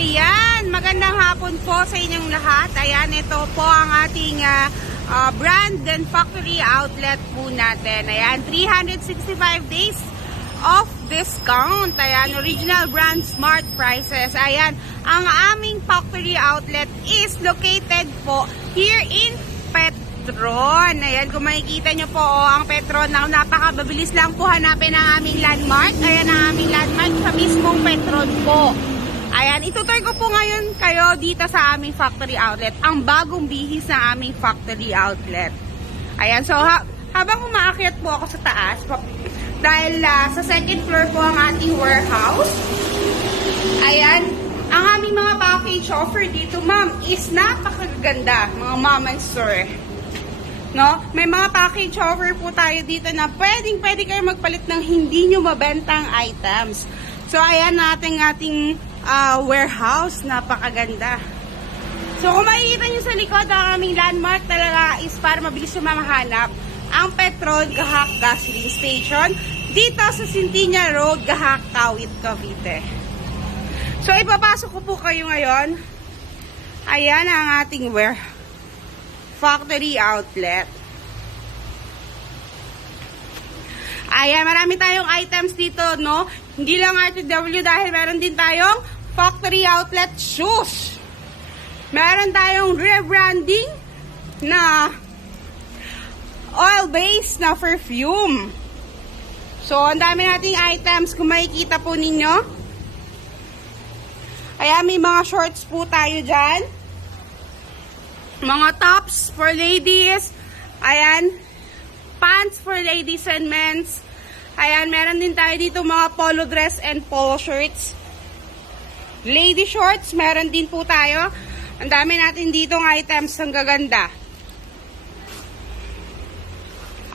Ayan, magandang hapon po sa inyong lahat. Ayan, ito po ang ating brand and factory outlet po natin. Ayan, 365 days of discount. Ayan, original brand smart prices. Ayan, ang aming factory outlet is located po here in Petron. Ayan, kung makikita nyo po ang Petron, napakabilis lang po hanapin ang aming landmark. Ayan ang aming landmark sa mismong Petron po. Ayan, itutur ko po ngayon kayo dito sa aming factory outlet. Ang bagong bihis na aming factory outlet. Ayan, so habang umaakyat po ako sa taas, dahil sa second floor po ang ating warehouse. Ayan, ang aming mga package offer dito, ma'am, is napakaganda, mga mom and sir. No? May mga package offer po tayo dito na pwede kayo magpalit ng hindi nyo mabentang items. So, ayan ating warehouse, napakaganda. So, kung makikita nyo sa likod, ang aming landmark talaga is para mabilis nyo mamahanap ang Petron Gahak Gasoline Station dito sa Sintinia Road, Gahak, Kawit, Cavite. So, ipapasok ko po kayo ngayon. Ayan ang ating factory outlet. Ayan, marami tayong items dito, no? Hindi lang RTW dahil meron din tayong factory outlet shoes. Meron tayong rebranding na oil-based na perfume. So, ang dami nating items kung makikita po ninyo. Ayan, may mga shorts po tayo dyan. Mga tops for ladies. Ayan, pants for ladies and men's. Ayan, meron din tayo dito mga polo dress and polo shirts. Lady shorts, meron din po tayo. Ang dami natin dito ng items, ang gaganda.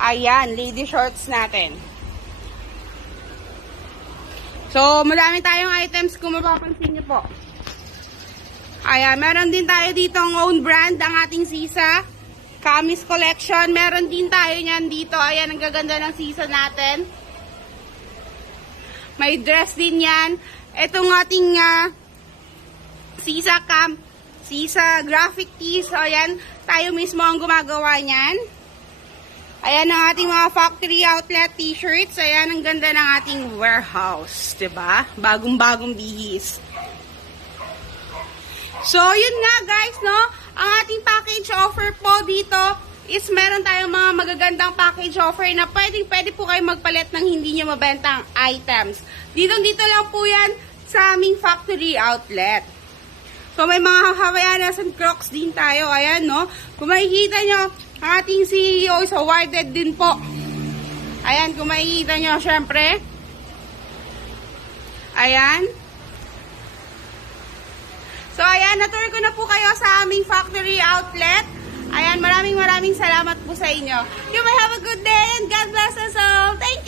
Ayan, lady shorts natin. So, marami tayong items kung mapapansin nyo po. Ayan, meron din tayo dito ang own brand, ang ating Sisa Kamis Collection. Meron din tayo nyan dito. Ayan, ang gaganda ng Sisa natin. May dress din yan. Itong ating Sisa graphic tees. So, ayan, tayo mismo ang gumagawa nyan. Ayan ang ating mga factory outlet t-shirts. Ayan, ang ganda ng ating warehouse. Diba? Bagong-bagong bihis. So, yun nga guys, no? Ang ating package offer po dito is meron tayong mga magagandang package offer na pwede po kayo magpalit ng hindi nyo mabentang items. Dito lang po yan sa aming factory outlet. So, may mga Hawaiianas and Crocs din tayo. Ayan, no? Kung makikita nyo, ang ating CEO is awarded din po. Ayan, kung makikita nyo, syempre. Ayan. So, ayan, na-tour ko na po kayo sa aming factory outlet. Ayan, maraming salamat po sa inyo. You may have a good day and God bless us all. Thank you!